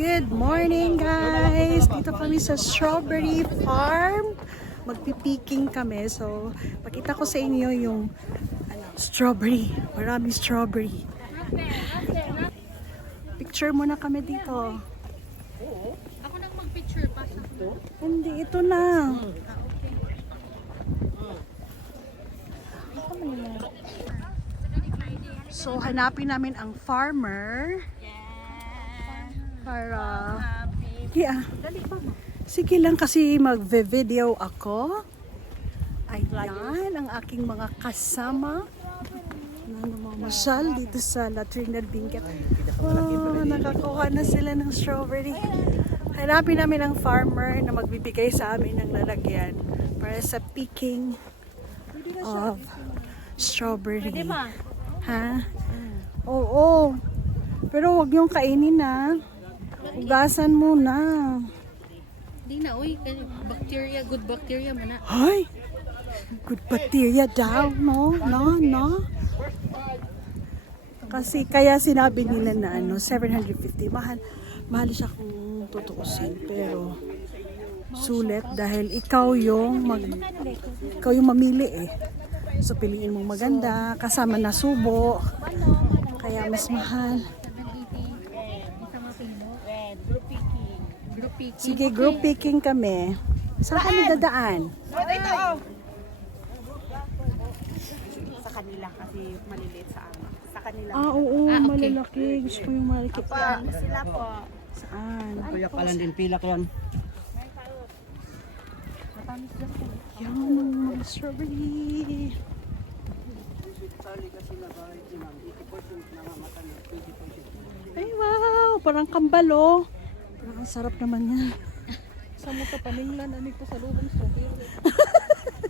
Good morning guys! Dito kami sa strawberry farm. Magpipiking kami. So, pakita ko sa inyo yung strawberry. Maraming strawberry. Picture muna kami dito. Ako nang mag-picture pa sa Hindi, ito na. So, hanapin namin ang farmer. Para... Yeah. Sige lang kasi mag-video ako. Ayan ang aking mga kasama na namamasyal dito sa La Trinidad Benguet. Oh, nakakuha na sila ng strawberry. Hanapin namin ang farmer na magbibigay sa amin ng lalagyan para sa picking of strawberry. Ha? Oo. Pero huwag niyong kainin na. Hugasan muna. Hindi na, uy. Bacteria, good bacteria man na. Ay! Good bacteria daw, no? No? Kasi kaya sinabi nila na 750. Mahal siya kung tutuusin. Pero sulit dahil ikaw yung mamili eh. So piliin mong maganda, kasama na subo. Kaya mas mahal. Group picking. Sige, group picking kami. Saan kami dadaan? Sa kanila kasi maliliit sa amin. Sa kanila. Oo, okay. malalaki. Gusto ko yung malaki. Sila po. Saan? Kuya palan din pila ko yan. Yan, mga strawberry. Ay, wow! Parang kambal, oh. Parang ang sarap naman yan. Sa mo ka paninglan, ano ko sa lubong strawberry.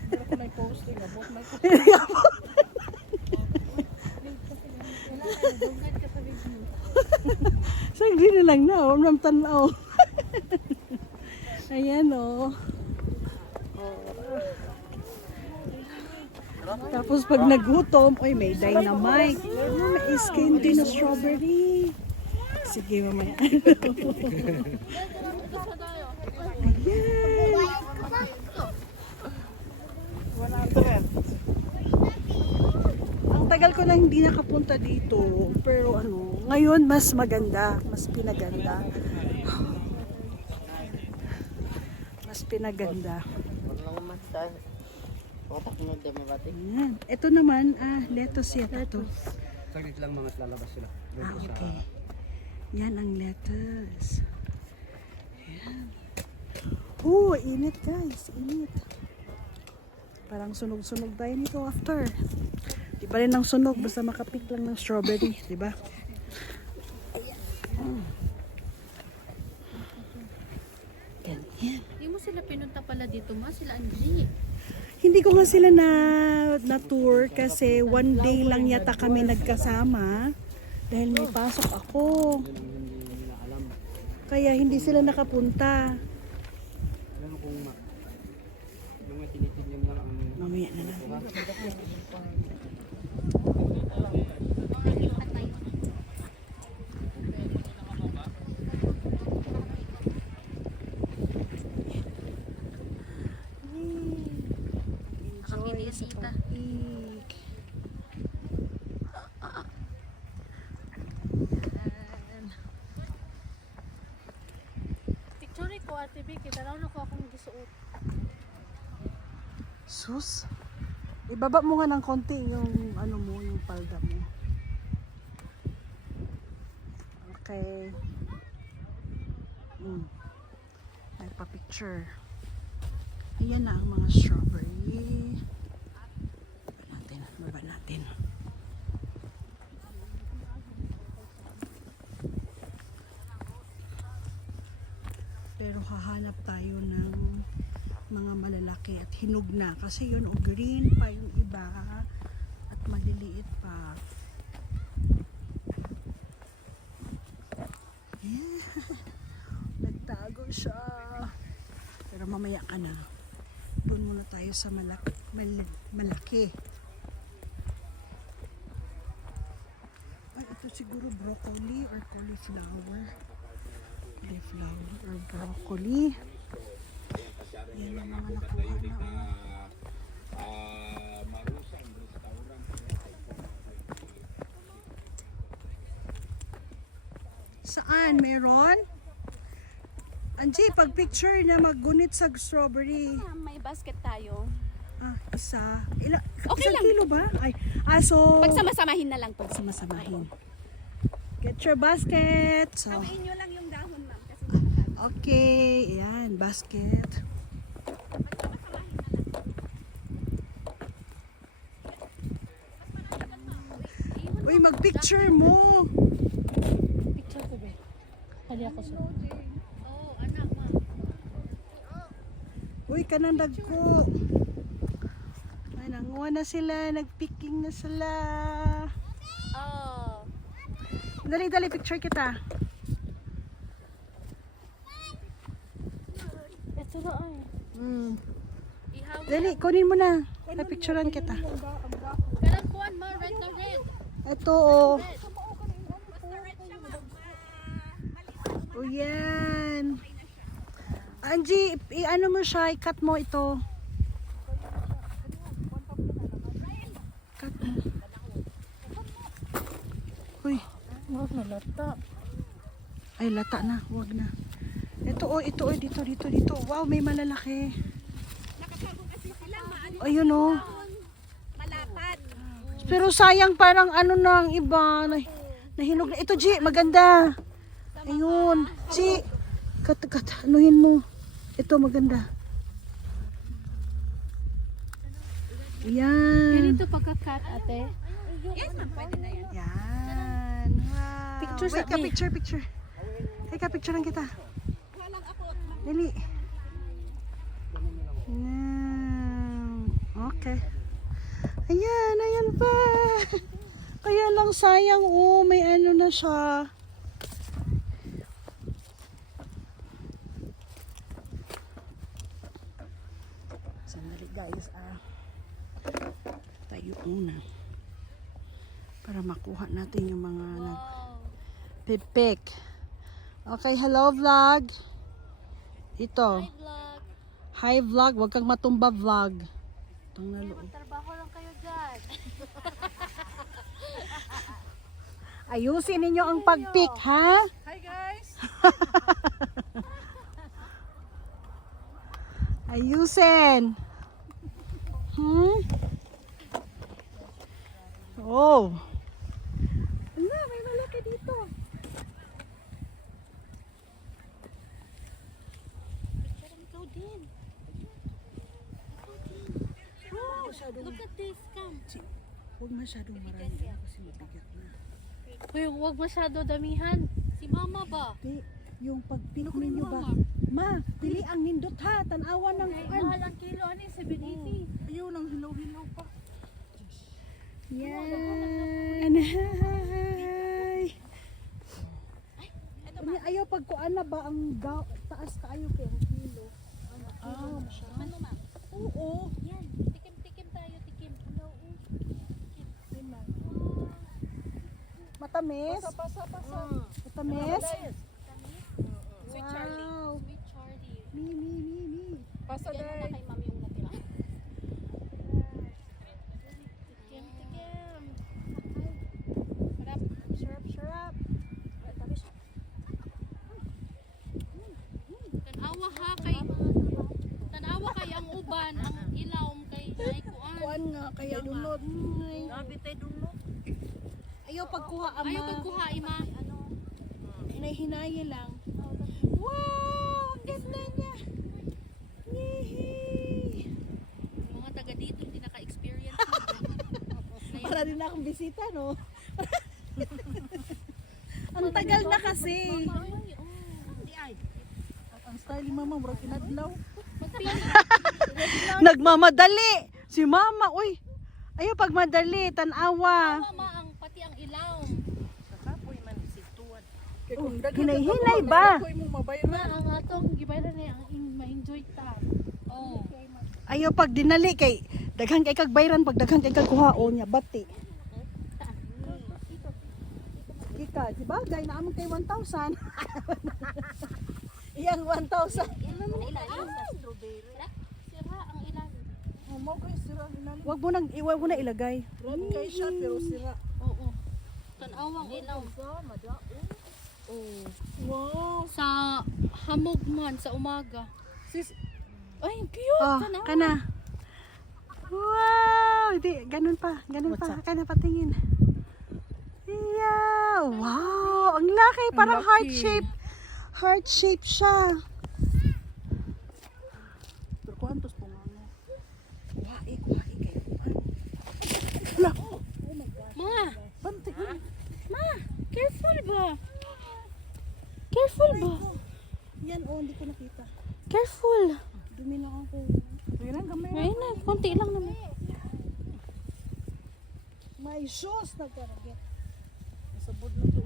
Pero kung may posting, abok may Sagli na lang na, oh. Namtanaw. Ayan, oh. Tapos pag nagutom, oy, may dynamite. May skin din na strawberry. Sige, mamaya. Ayan. Ang tagal ko na hindi nakapunta dito. Pero ngayon mas maganda. Mas pinaganda. Mas pinaganda. Ayan. Ito naman, lettuce yan. Ito. Saglit lang mga lalabas sila. Okay. Yan ang lettuce. Ayan. Oh, init guys. Init. Parang sunog-sunog tayo nito after. Di ba rin ang sunog basta makapik lang ng strawberry. Di ba? Ganyan. Hindi mo sila pinunta pala dito, ma. Sila Angie. Hindi ko nga sila na tour kasi one day lang yata kami nagkasama dahil may pasok ako. Kaya hindi sila nakapunta. Alam kung mga tinitignan lang ang Mamaya na lang. Ang inisita. Picture ko, Ate Vicky. Tanaw na ko akong gisuot. Sus. Ibaba mo nga ng konti yung yung palda mo. Okay. Nagpa-picture. Ayan na ang mga strawberry. Baba natin. Pero hahanap tayo ng mga malalaki at hinog na kasi yun green pa yung iba at maliliit pa. Yeah. Nagtago siya. Pero mamaya ka na. Doon muna tayo sa malaki. Ay, ito siguro broccoli or cauliflower. cauliflower or broccoli. Yan ang mga nakuha na. Saan? Meron? Angie, pag picture na maggunit sa strawberry. May basket tayo. Isa. Okay isang lang. kilo ba? Ay, so... Pagsamasamahin na lang to. Pagsama-samahin. Get your basket. So, Kawain nyo lang yung dahon, ma'am. Kasi okay. Ayan, basket. Uy, mag-picture mo. Picture ko ba? Hali ako sa. Uy, kanandag ko. Ay, nanguha na sila. Nag-picking na sila. Oh. Dali, picture kita. Ito na ay. Dali, kunin mo na. Napicturean kita. Kanang kuwan, ma. Red na red. Ito, oh. O yan. Angie, i-ano mo siya, i-cut mo ito. Cut mo. Uy, Huwag na lata. ay lata na, wag na. Ito, dito. Wow, may malalaki. Ayun, oh. Malapad. Pero sayang parang ano na ang iba. Nahinog na. Ito, G, maganda. Ayun. G, anuhin mo. Ito, maganda. Yan. Ganito pagka-cut, ate. Yes, ma'am. Pwede na yan. Yan. Wow. Picture Wait sa ka, me. picture. Wait ka, picturean kita. Dali. Yan. Okay. Ayan pa. Kaya lang sayang, oh, may ano na siya. Sandali guys, tayo muna. Para makuha natin yung mga nagpipik. Okay, hello vlog. Ito. Hi vlog, wag kang matumba vlog. Itong naloob. Trabaho lang kayo dyan. Ayusin ninyo ang pagpik, ha? Hi guys! Ayusin. Oh. Ala, may malaki dito. Ikaw din. Masyadong, Look at this, come. huwag masyadong marami kasi mabigat na. Uy, huwag masyado damihan. Si mama ba? Di, yung pagpik ninyo ba? Ma, pili ang nindot ha. Tanawan ng kuan. Mahal ang kilo, ani, 780. Ayun, ang hilaw-hilaw pa. Yan. Hi. Ayaw pag kuan na ba ang taas kaayo kay ang kilo. Ano, ma'am? Oo. Yan. Tikim tayo, tikim. Hello, Matamis? Pasa. Matamis? Sweet Charlie. Wow. Sweet Charlie. Mi. Pasa Yan na day. kay ma'am yung natira. Tikim. Sarap. Tanawa kay ang uban, ang ilawom kay kuan. Kuan nga kaya dunod. Ayaw pagkuha ama. Ayaw pagkuha ima. Hinay-hinaye lang. Wow! Ang ganda niya! Yehey! Mga taga dito hindi naka-experience. Para din akong bisita, no? Ang tagal na kasi. Ang style ni mama, murag kinadlaw. Nagmamadali! Si mama, uy! Ayaw pag madali, tanawa. Mama ang pati ang ilawom. Hinay-hinay ba? Ako'y mong mabayran. Ang atong gibayran niya ang ma-enjoy ta. Oh. Ayaw pag dinali kay daghang kay kag bayran pag daghang kay kag kuhaon niya bati. Kita ka. Di ba? Gay na amon kay 1,000. Iyang 1,000. Yan naman ilalim sa strawberry. Sira ang ilalim. Mo kay sira ilalim. Wag mo na ilagay. Red kay siya pero sira. Oo. Tanawang ilaw. Wow. Sa hamog man sa umaga. Sis, ay, cute. Oh, Tanaw. kana. Wow! Di, ganun pa. Ganun pa. Kana patingin. Yeah! Wow! Ang laki. Parang laki. heart shape. Heart shape siya. Pero kuantos po nga no. Kuhai kayo. Ma, Bantik. ma, careful ba? Careful ba? Yan, oh, hindi ko nakita. Careful. Dumi na ako. Ayun ang gamay. Ayun na, konti lang naman. My shoes nagkaragit. Sabod na to.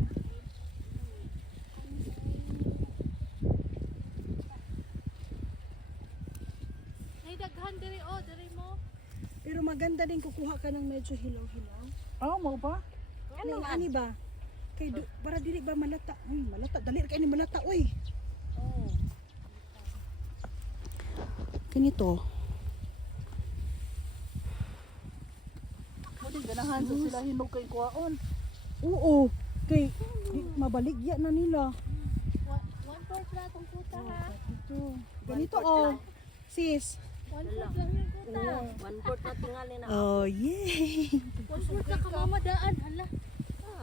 Ay, daghan diri mo. Pero maganda din kukuha ka ng medyo hilaw-hilaw. Ah, mo ba? Ano ani ba? Para dili ba malata? Uy, malata. Dali kay ni malata, uy. Oh. Ganito. Mo din ganahan sa sila hinog kay kuwaon. Oo. Kay mabaligya na nila. 1/4 na itong puta ha. Ito. Ganito oh. Sis. 1/4 lang yung puta. 1/4 na tingali na. Oh, yay. 1/4 na ka mamadaan. Hala.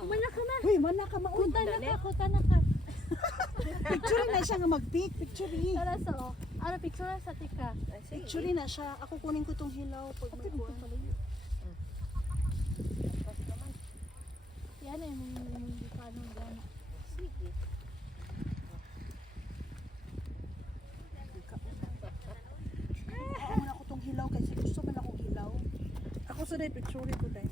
Umala ka na. Uy, mana ka mauy. Kuta na ka. Picture na siya nga mag-pick. Picture Tara sa o. Ano, picture na sa tika. Picture na siya. Ako kunin ko tong hilaw pag may kuha. Yan eh, yung kanong gana. Sige. Ako na ko tong hilaw kasi gusto man akong hilaw. Ako sa day picture ko day.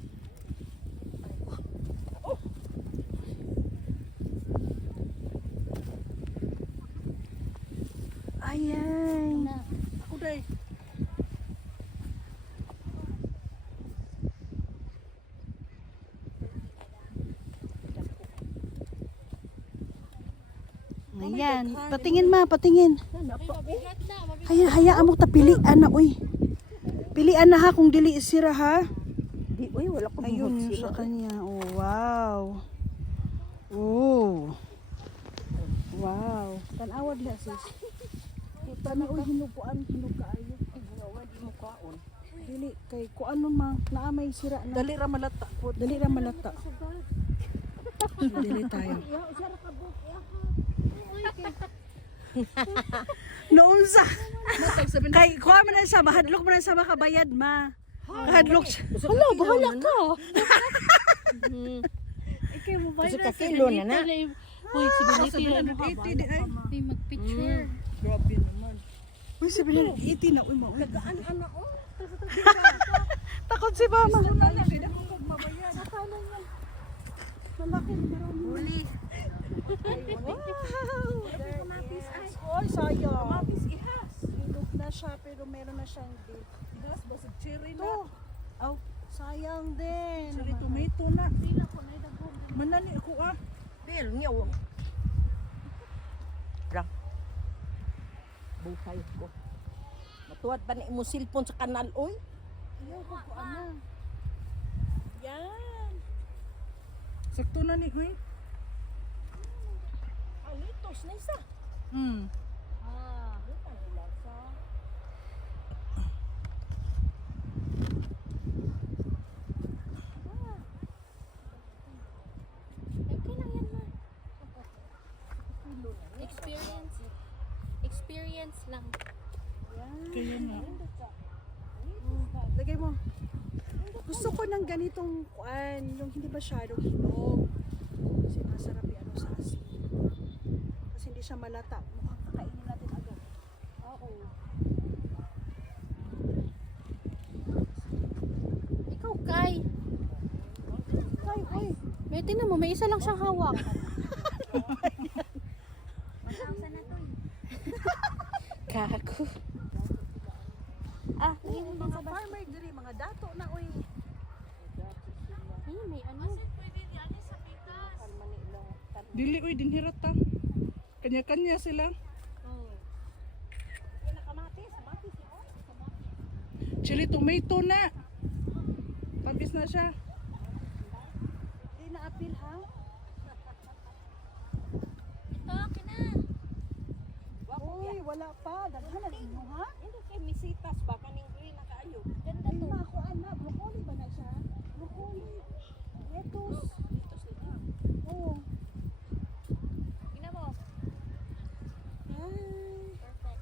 Ayan. Na. Ako day. Ayan. Patingin ma, patingin. Mabigat na, mabigat. Ayan, hayaan mo ta pilian na, uy. Pilian na ha kung dili sira ha. Di, uy, wala ko Ayun yung sa kanya. Oh, wow. Oh. Wow. Tanawad na sis. Kita na uy hinupuan, hinukaayo. Di mo kuwaon. Dili kay ko ano ma, naamay sira na. Dali ra malata po. Dali ra malata. Dili tayo. Noon sa kay kuha man na sa mahadlok man na sa makabayad ma. Kahadlok siya. Hala, bahala ka. Ikay mo ba? Kasi kakilo na na. Uy, si Benito Sabi na yan. 80 di ay. Uy, mag-picture. Grabe naman. Uy, sabi na 80 na. Uy, ma. Uy. Ano, oh. Takot si mama. Wala na, di na ko mabayan. Malaki meron. Huli. Oy, sayang. Mapis ihas. Hinog na siya pero meron na siyang date. Das basig cherry Ito. na. Aw, sayang din. Cherry tomato na. Pila ko na idagog. Manani ako ah. Bil, niyaw. Rang. Buhay ko. Matuwad pa ni mo cellphone sa kanal, oy. Ayaw ko po ano. Yan. Sakto na ni Huy. Alitos na isa. Ah. Okay lang yan, ma. Experience. Experience lang. Kaya na. Lagay mo. Gusto ko ng ganitong kuan, yung hindi masyadong hinog. Kasi masarap yung ano sa asin. Kasi hindi siya malata. Mukhang kakainin natin agad. Oo. Ikaw, Kai. Ay, ay. May tingnan mo, may isa lang siyang hawak. Kaku. Ah, Oo, mga farmer diri, mga dato na, uy. ay, may ano. Pwede ni sa pitas. Dili uy dinhirat ta. Kanya-kanya sila. Oh. Yan nakamatis, matis na oh. Chili tomato na. Tamis na siya. Hindi na apil ha? Ito, akin na. Uy, wala pa. Daghan na inyo ha? Hindi kay misitas ba kaning green na kaayo. Ganda Ay, to. ako anak. Broccoli ba na siya? Broccoli. Lettuce. Dito sila. Oo. Ina mo. Ay. Perfect.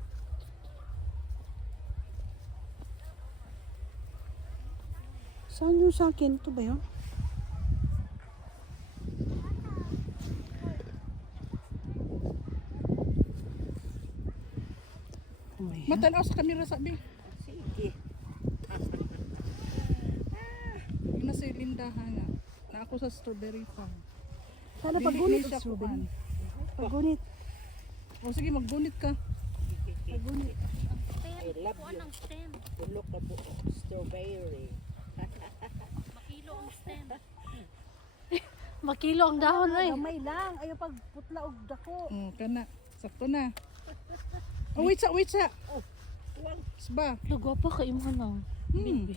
Saan yung sa akin? Ito ba yun? Oh my God. Matanaw sa kamera sabi. Sige. Na si Linda nga. Na ako sa strawberry farm. Sana Dili paggunit siya ang strawberry. kuan. Paggunit. O sige, maggunit ka. Paggunit. I Stem. love Kuha you. ng stem. Tulok ka po. Strawberry. Makilo ang stem. Makilo ang dahon ay. Gamay lang. Ayaw pag putla og dako. Kana. Sakto na. Oh, wait sa, wait sa. Tuwang. Sba. Lugwa pa kay mo nang. Hmm.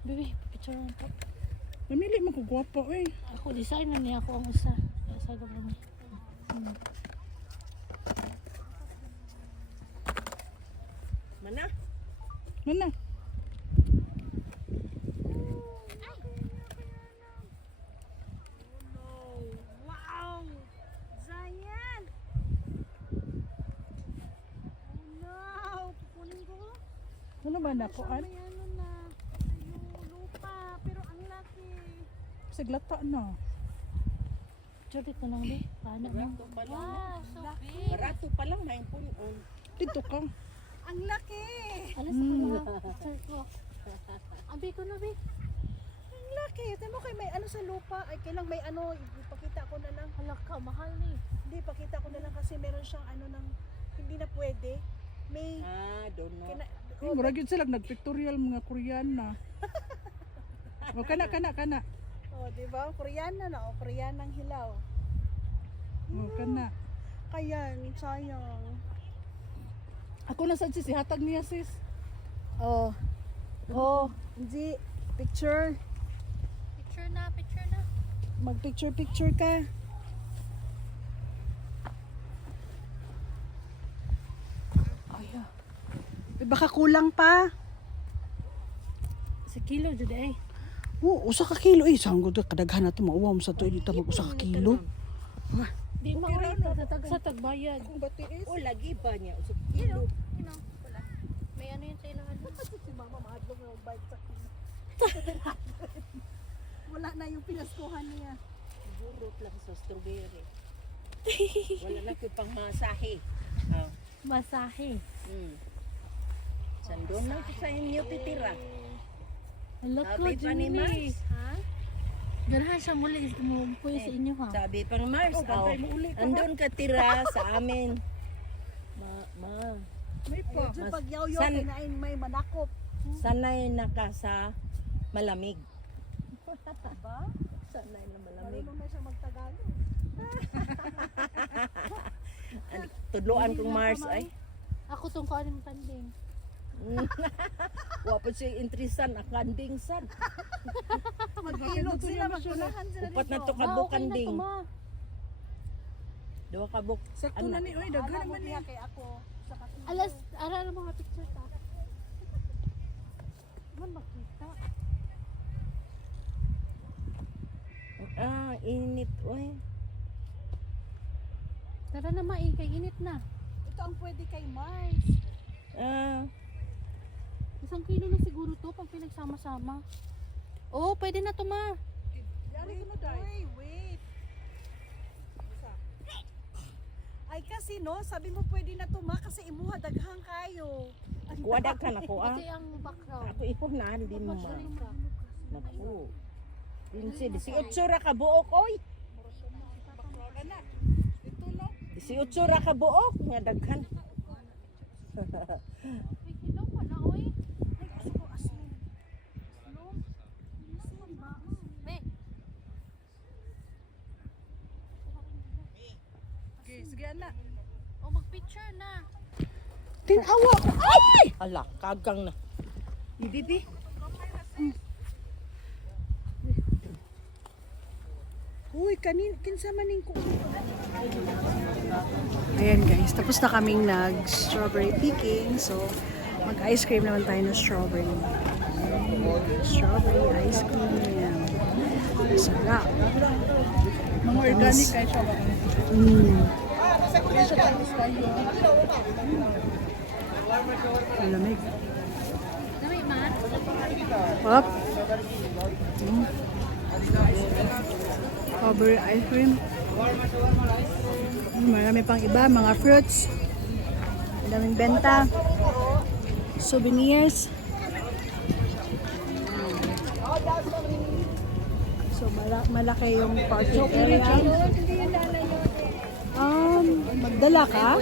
Baby, picture lang po. Namili man ko gwapo eh. Ako design na niya ako ang usa. Sa gabang. Mana? Mana? Wow! Zayan! Oh no! Kukunin ko. Ano ba na kuan? May ano na. Ayun, lupa. Pero ang laki. Siglata na. Picture dito nang di. Paano mo? Barato pa lang. Wow, so big. Barato pa lang na yung punon. Dito ka. Ang laki! Alas ko na. Picture ko. Abi ko na, be. Ang laki. Tama kay may ano sa lupa. Ay, kailang may ano. Ipakita ko na lang. Hala ka, mahal ni. Hindi, pakita ko na lang kasi meron siyang ano ng hindi na pwede. May Don't know. Ay, mura gyud sila nagpictorial mga Korean na. O kana. oh, di ba? Koreana na, oh, Koreanang hilaw. O kana. Kaya, sayang. Ako na sad si hatag niya sis. Oh. Oh, hindi picture. Picture na, picture na. Mag-picture ka. Ay, baka kulang pa. Sa kilo, jud ay. Oo, usa ka kilo eh. Saan ko kadaghan na ito. Mauwa mo sa to. Dito mag usa ka kilo. Di mo sa tagbayad. Kung batiis. O lagi ba niya? Usap You kilo. know, wala. May ano yun sa ilahan. Si mama maadlong na bite sa kilo. Wala na yung pinaskuhan niya. Burot lang sa strawberry. Wala na kayo pang masahe. Oh. Masahe. Sandon na ko sa inyo titira. Hala ko, Sabi pa ni Jimmy. Mars. Ha? Ganahan siya muli. Mumpuy sa inyo ha. Sabi pang Mars. bantay mo uli ka, Andun ka tira sa amin. Ma. May pa. Ayun, pag yaw-yaw, San- kinain may manakop. Sanay na ka sa malamig. Diba? Sanay na malamig. Marunong na siya magtagalog. Tudloan kong Mars ay. Ako tong kanin mo tanding. Wapot siya interesan. Akanding sad. Mag-ilog sila, magkunahan sila Upat na to Ma, okay kabuk na kanding. to, ma. Dua kabuk. Sakto na ni oy Alam daghan mo man niya niya. kay ako. Sa katilo. Alas, ara na mga picture ta. Man makita. Init. Uy. Tara na ma, kay init na. Ito ang pwede kay Mars. Isang kilo na siguro to pag pinagsama-sama. Oo, pwede na to ma. Yari ko na dai. Wait. Ay kasi no, sabi mo pwede na to ma kasi imuha daghang kayo. Kuwadag ka na ko Kasi ang background. Ako ipon na hindi mo ma. Pagsuling ka. Naku. Dinsi, si utsura ka buok oy. Si utsura ka buok nga daghan. May kilo pala, oy. Ay kasi ko asin. Be. ana. O mag-picture na. Tinawa ko. Ay! Ala, kagang na. Bibi. Uy, kinsa maning ko. Ayan guys, tapos na kaming nag-strawberry picking. So, mag-ice cream naman tayo ng strawberry. Strawberry ice cream. Sarap. Mga organic kay siya ba? Hindi siya tapos tayo. Malamig. Dami, man. Pop. Strawberry ice cream. Marami pang iba, mga fruits. Daming benta. Souvenirs. So, malaki yung parking area. Magdala ka?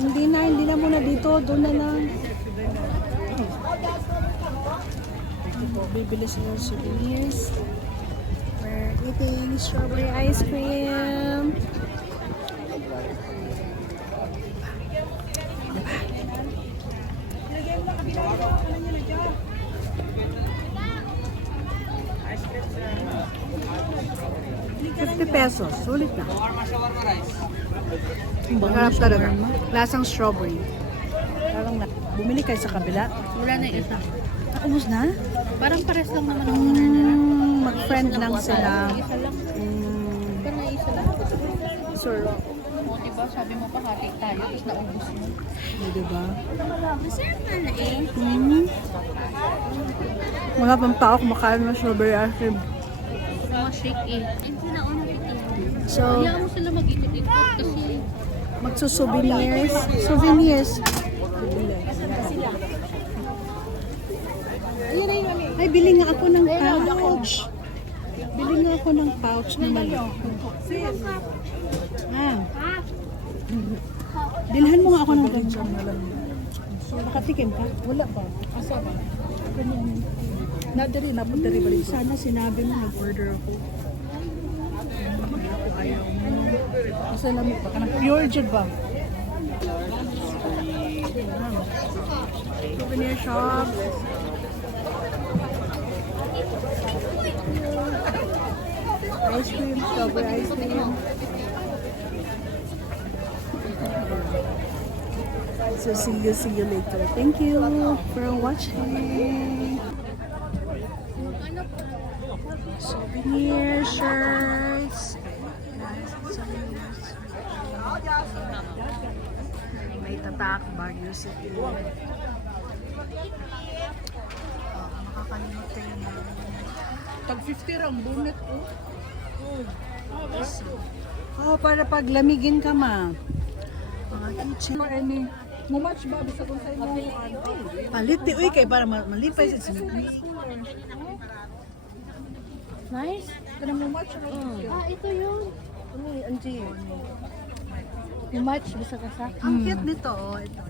Hindi na muna dito. Doon na lang. Bibili sila ng souvenirs. We're eating strawberry ice cream. ₱50. Sulit na. Masarap talaga. Lasang strawberry. Parang bumili kayo sa kabila. Wala na isa. Ubus na? Parang pares lang naman ang owner na. Mag-friend lang sila. Isa lang. Pero na isa lang. Sure. O, diba? Sabi mo pa hati tayo, tapos naubos mo. Diba? Masarap na na eh. Mga pampao kumakain ng strawberry ice cream. Mga shake eh. Hindi na una pitin. So, Hayaan mo sila mag-ikot-ikot kasi magsusouvenirs. Souvenirs. Ay, bili nga ako ng pouch. Bili nga ako ng pouch na maliit. Bilhan mo nga ako ng ganyan. Nakatikim ka? Wala pa. Asa ba? Na diri na pud diri balik. Sana sinabi mo nag-order ako. Ayaw mo. Asa lami pa kana pure jud ba? Souvenir shop. Ice cream, strawberry ice cream. So see you later. Thank you for watching. Souvenir shirts. Souvenirs. May tatak, Baguio City. Makakalimot kayo na. Tag 50 rang bonnet ko. Oh, para pag lamigin ka ma. Mga kitchen. Any mo match ba bisa kung sa imo? Palit di, uy, kay para malipay sa sinipig. nice. Kana mo match ra. Ah, ito yun. Uy, Angie. Yung match, bisa ka sa. Ang cute nito, oh. Ito.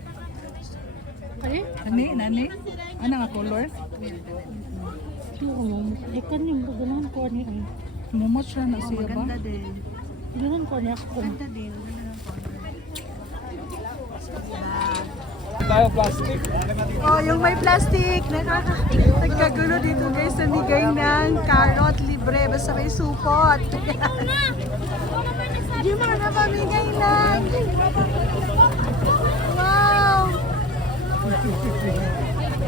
Okay? Nani? Ana nga color? Ito ko mo. Ikan yung ganahan ko ni ay. Mo match ra na Oh, siya ba? maganda din. Ganahan ko niya ako. Maganda din. Maganda ng color. Tayo plastic. Oh, yung may plastic. Nagkagulo dito guys. Namigay ng carrot libre. Basta may supot. Hindi mo na pamigay lang. Wow!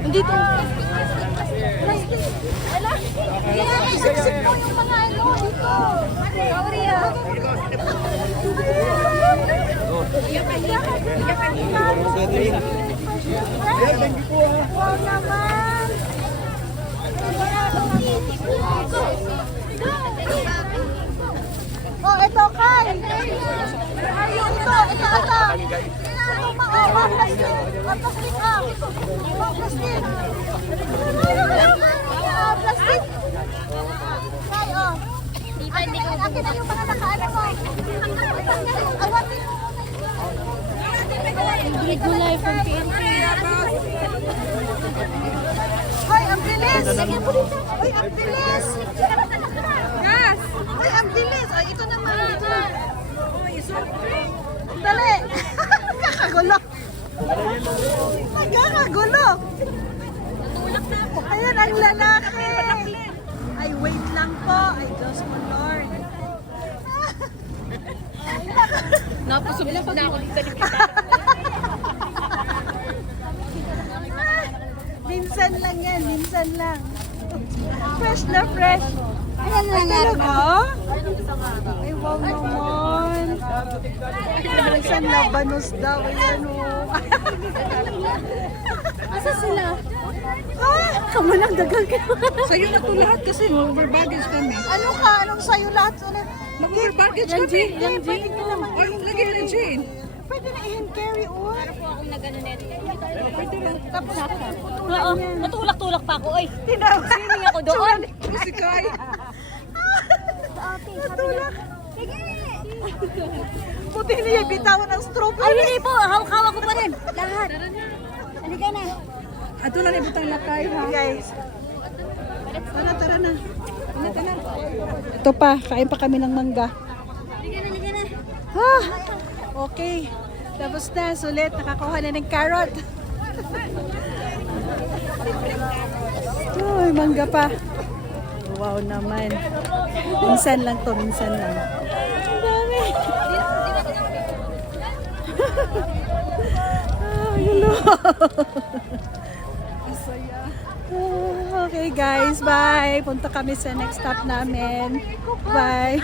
Dito. Plastic. Ala? Kaya may siksik po yung mga ano dito. Sorry ah. Wow naman. Oh, ito Kai. Ayun, ito. Plastic. Plastic. Plastic. Kai, oh. Akin na yung mga nakaano mo. Awatin mo. Ingrid Gulay from PNP. Hoy, ang bilis! Hoy, ang bilis! Yes! Hoy, ang bilis! Ay, ito naman. Ito. Dali! Kakagulo! Nagkakagulo! Ayan ang lalaki! Ay, wait lang po. Ay, Diyos ko, Lord. Napusubok na ako dito. Minsan lang yan, minsan lang. Fresh na fresh. Ayan lang talaga? Ay, wow naman. Minsan labanos daw. Ayan o. Asa sila? Kamu lang dagang ka. Sa'yo na to lahat kasi mag-baggage kami. Ano ka? Anong sa'yo lahat? Mag-baggage kami. Pwede ka naman. Or lagay na Jane. Pwede na i-hand carry o. Po akong nagano neto. Pwede lang. Tapos Oo, matulak-tulak pa ako. Oy, tinawag. swimming ako doon. Si Kai. Natulak. Buti niya bitawan ng strawberry. Ay, hindi po. Hawak-hawak ko pa rin. Lahat. Halika na. Ato na nibutang lakay ha. Guys. Tara na. Ito pa, kain pa kami ng mangga. Halika na. Ah, okay. Tapos na, sulit. Nakakuha na ng carrot. Uy, mangga pa. Wow naman. Minsan lang to, minsan lang. Ang dami. Ah, hello. Okay guys, bye. Punta kami sa next stop namin. Bye.